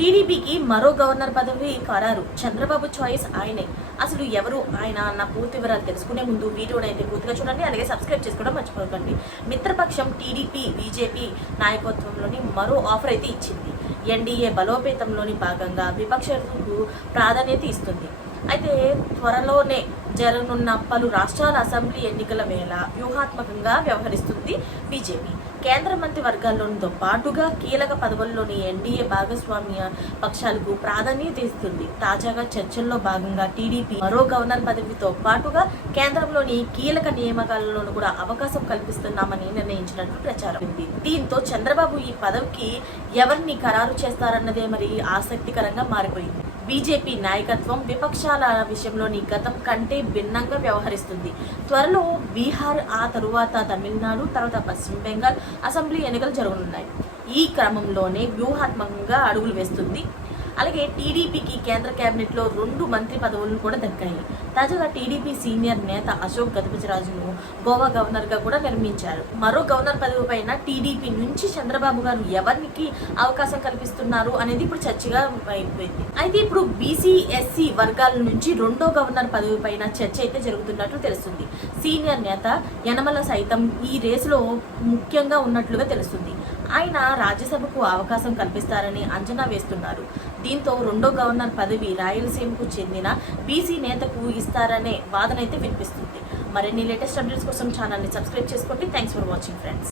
టీడీపీకి మరో గవర్నర్ పదవి ఖరారు. చంద్రబాబు చాయిస్ ఆయనే. అసలు ఎవరు ఆయన అన్న పూర్తి వివరాలు తెలుసుకునే ముందు వీడియోని అయితే పూర్తిగా చూడండి. అలాగే సబ్స్క్రైబ్ చేసుకోవడం మర్చిపోకండి. మిత్రపక్షం టీడీపీ బీజేపీ నాయకత్వంలోని మరో ఆఫర్ అయితే ఇచ్చింది. ఎన్డీఏ బలోపేతంలోని భాగంగా విపక్షాలకు ప్రాధాన్యత ఇస్తుంది. అయితే త్వరలోనే జరగనున్న పలు రాష్ట్రాల అసెంబ్లీ ఎన్నికల వేళ వ్యూహాత్మకంగా వ్యవహరిస్తుంది బీజేపీ. కేంద్ర మంత్రి వర్గాల్లోనితో పాటుగా కీలక పదవుల్లోని ఎన్డీఏ భాగస్వామ్య పక్షాలకు ప్రాధాన్యత ఇస్తుంది. తాజాగా చర్చల్లో భాగంగా టీడీపీ మరో గవర్నర్ పదవితో పాటుగా కేంద్రంలోని కీలక నియామకాలలోనూ కూడా అవకాశం కల్పిస్తున్నామని నిర్ణయించినట్లు ప్రచారం ఉంది. దీంతో చంద్రబాబు ఈ పదవికి ఎవరిని ఖరారు చేస్తారన్నదే మరి ఆసక్తికరంగా మారిపోయింది. బీజేపీ నాయకత్వం విపక్షాల విషయంలోని గతం కంటే భిన్నంగా వ్యవహరిస్తుంది. త్వరలో బీహార్, ఆ తరువాత తమిళనాడు, తర్వాత పశ్చిమ బెంగాల్ అసెంబ్లీ ఎన్నికలు జరగనున్నాయి. ఈ క్రమంలోనే వ్యూహాత్మకంగా అడుగులు వేస్తుంది. అలాగే టీడీపీకి కేంద్ర కేబినెట్లో 2 మంత్రి పదవులను కూడా దక్కాయి. తాజాగా టీడీపీ సీనియర్ నేత అశోక్ గజపతిరాజును గోవా గవర్నర్గా కూడా నిర్మించారు. మరో గవర్నర్ పదవి పైన టీడీపీ నుంచి చంద్రబాబు గారు ఎవరికి అవకాశం కల్పిస్తున్నారు అనేది ఇప్పుడు చర్చగా అయిపోయింది. అయితే ఇప్పుడు బీసీ ఎస్సీ వర్గాల నుంచి 2వ గవర్నర్ పదవి పైన చర్చ అయితే జరుగుతున్నట్లు తెలుస్తుంది. సీనియర్ నేత యనమల సైతం ఈ రేసులో ముఖ్యంగా ఉన్నట్లుగా తెలుస్తుంది. ఆయన రాజ్యసభకు అవకాశం కల్పిస్తారని అంచనా వేస్తున్నారు. దీంతో 2వ గవర్నర్ పదవి రాయలసీమకు చెందిన బీసీ నేతకు ఇస్తారనే వాదన అయితే వినిపిస్తుంది. మరిన్ని లేటెస్ట్ అప్డేట్స్ కోసం ఛానల్ని సబ్స్క్రైబ్ చేసుకోండి. Thanks for watching friends.